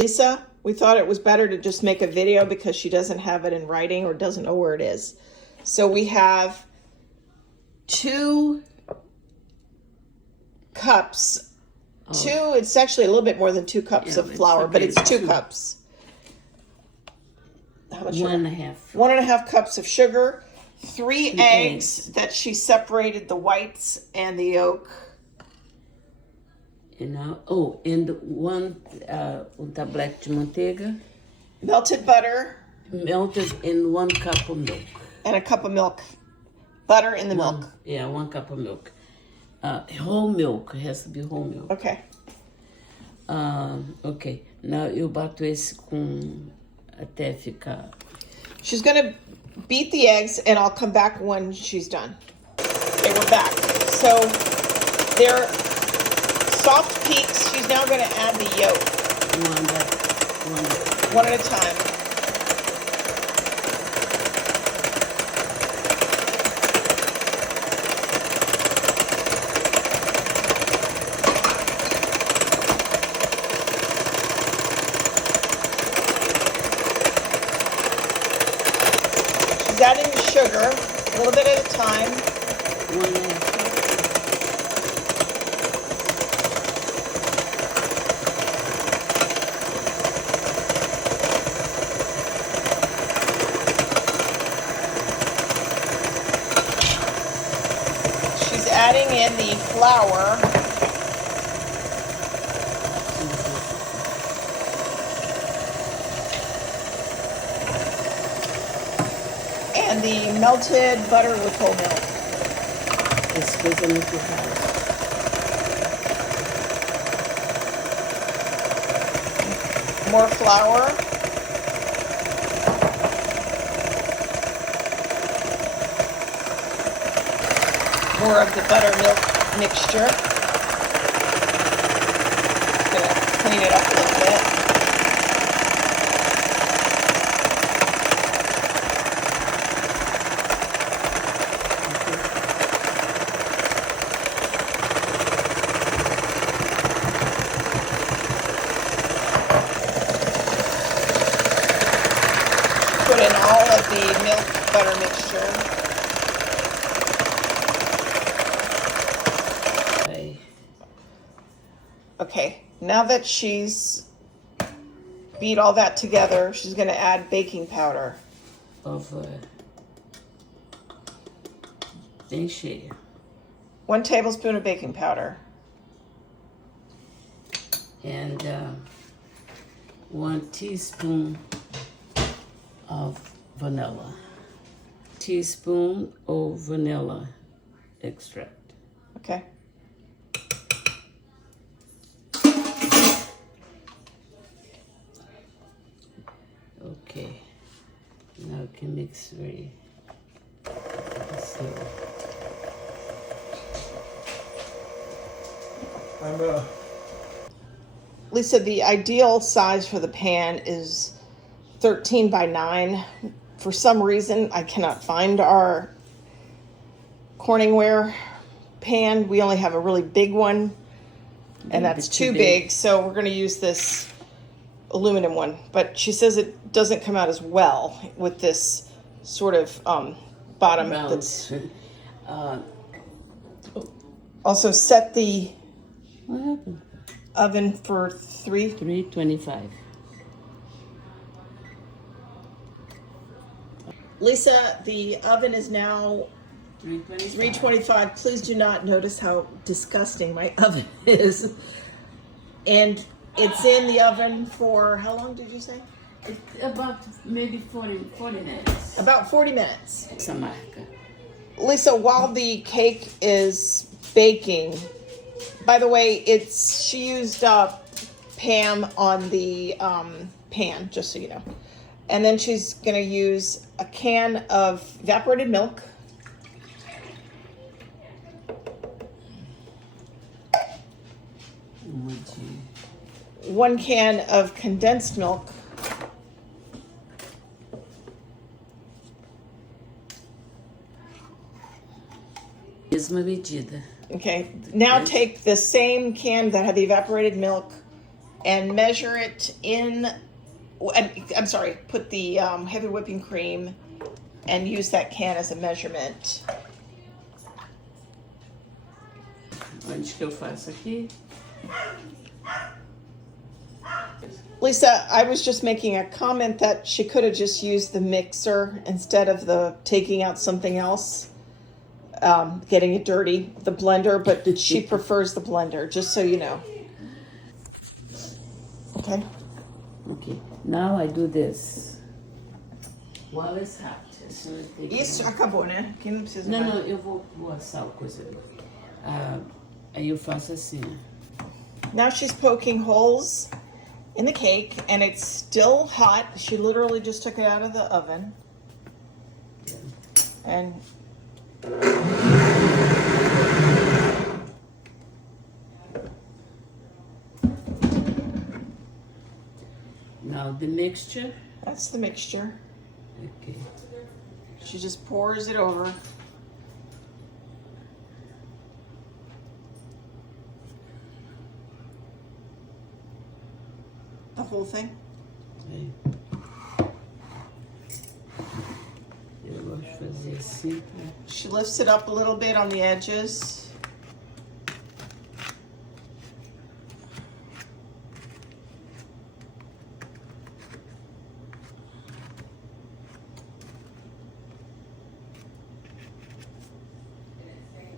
Lisa, we thought it was better to just make a video because she doesn't have it in writing or doesn't know where it is. So we have 2 cups. It's actually a little bit more than 2 cups of flour, but it's 2 cups. How much? 1.5. 1.5 cups of sugar, 3 eggs that she separated the whites and the yolk. And 1 tablete de manteiga. Melted butter. Melted in 1 cup of milk. And a cup of milk. Butter in the milk. Yeah, 1 cup of milk. Whole milk. It has to be whole milk. Okay. Ok. Now eu bato esse até ficar. She's gonna beat the eggs, and I'll come back when she's done. Okay, we're back. So they're soft peaks. She's now gonna add the yolk. One at a time. She's adding the sugar, a little bit at a time. She's adding in the flour. And the melted butter with whole milk. More flour. More of the buttermilk mixture. Gonna clean it up a little bit. Put in all of the milk butter mixture. Okay, now that she's beat all that together, she's going to add baking powder. Bem cheia. 1 tablespoon of baking powder. And 1 teaspoon of vanilla. Teaspoon of vanilla extract. Okay. Okay. Now we can mix very slow. Lisa, the ideal size for the pan is 13 by 9. For some reason, I cannot find our Corningware pan. We only have a really big one, and that's too big, so we're going to use this aluminum one. But she says it doesn't come out as well with this sort of bottom. That's also set the oven for 325. Lisa, the oven is now 325. Please do not notice how disgusting my oven is. And it's in the oven for, how long did you say? It's about maybe 40 minutes. About 40 minutes. Essa marca. Lisa, while the cake is baking, by the way, she used Pam on the pan, just so you know. And then she's going to use a can of evaporated milk. One can of condensed milk. Mesma medida. Okay, now take the same can that had the evaporated milk and measure it in, I'm sorry, put the heavy whipping cream and use that can as a measurement. Onde que eu faço aqui? Lisa, I was just making a comment that she could have just used the mixer instead of the taking out something else, getting it dirty, the blender, but she prefers the blender, just so you know. Okay. Okay. Now I do this. While it's hot. Isso acabou, né? Quem não precisa Não, mais. não, eu vou assar o coisa ali. Aí eu faço assim, ó. Now she's poking holes in the cake, and it's still hot. She literally just took it out of the oven. And Now the mixture. that's the mixture. Okay. She just pours it over. The whole thing? Aí. Eu gosto de fazer assim. She lifts it up a little bit on the edges.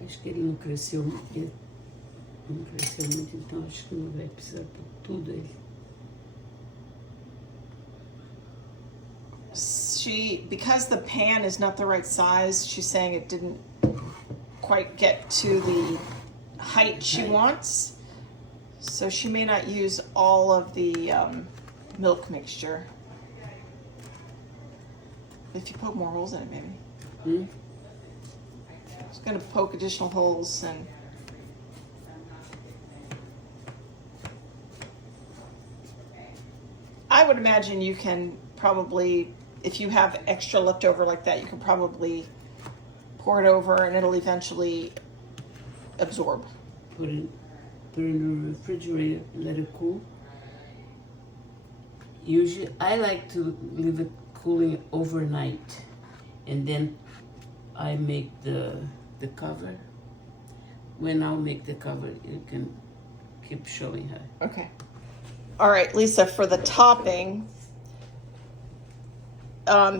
Acho que ele não cresceu muito. Ele não cresceu muito, então acho que não vai precisar por tudo aí. Because the pan is not the right size, she's saying it didn't quite get to the height she wants. So she may not use all of the milk mixture. If you poke more holes in it, maybe. It's going to poke additional holes and I would imagine you can probably, if you have extra left over like that, you can probably pour it over and it'll eventually absorb. Put it in the refrigerator, let it cool. Usually, I like to leave it cooling overnight, and then I make the cover. When I'll make the cover, you can keep showing her. Okay. All right, Lisa, for the topping,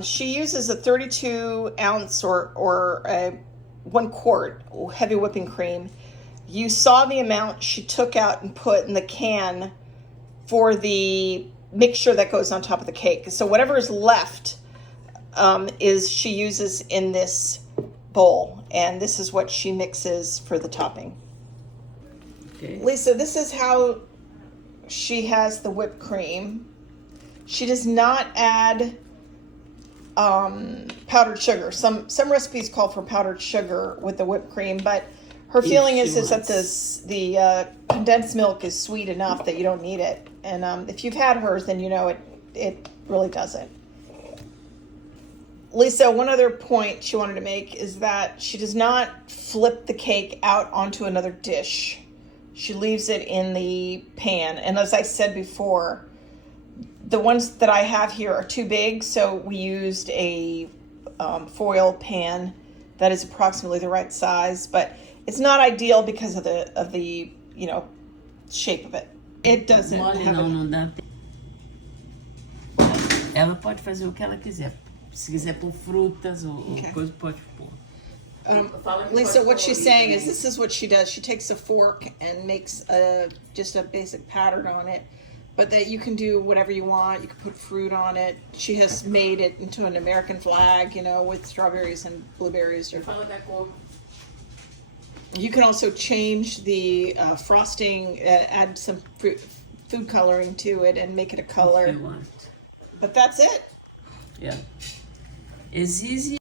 she uses a 32 ounce or a 1 quart heavy whipping cream. You saw the amount she took out and put in the can for the mixture that goes on top of the cake. So whatever is left is she uses in this bowl, and this is what she mixes for the topping. Okay. Lisa, this is how she has the whipped cream. She does not add powdered sugar. Some recipes call for powdered sugar with the whipped cream, but her feeling is that the condensed milk is sweet enough that you don't need it. And if you've had hers, then you know it really doesn't. Lisa, one other point she wanted to make is that she does not flip the cake out onto another dish. She leaves it in the pan. And as I said before, the ones that I have here are too big, so we used a foil pan that is approximately the right size, but it's not ideal because of the shape of it. It doesn't have não dá. Ela pode fazer o que ela quiser. Se quiser pôr frutas ou coisa, pode pôr. Lisa, what she's saying is this is what she does. She takes a fork and makes just a basic pattern on it, but that you can do whatever you want. You can put fruit on it. She has made it into an American flag, with strawberries and blueberries. You can also change the frosting, add some food coloring to it and make it a color. If you want. But that's it. Yeah. It's easy.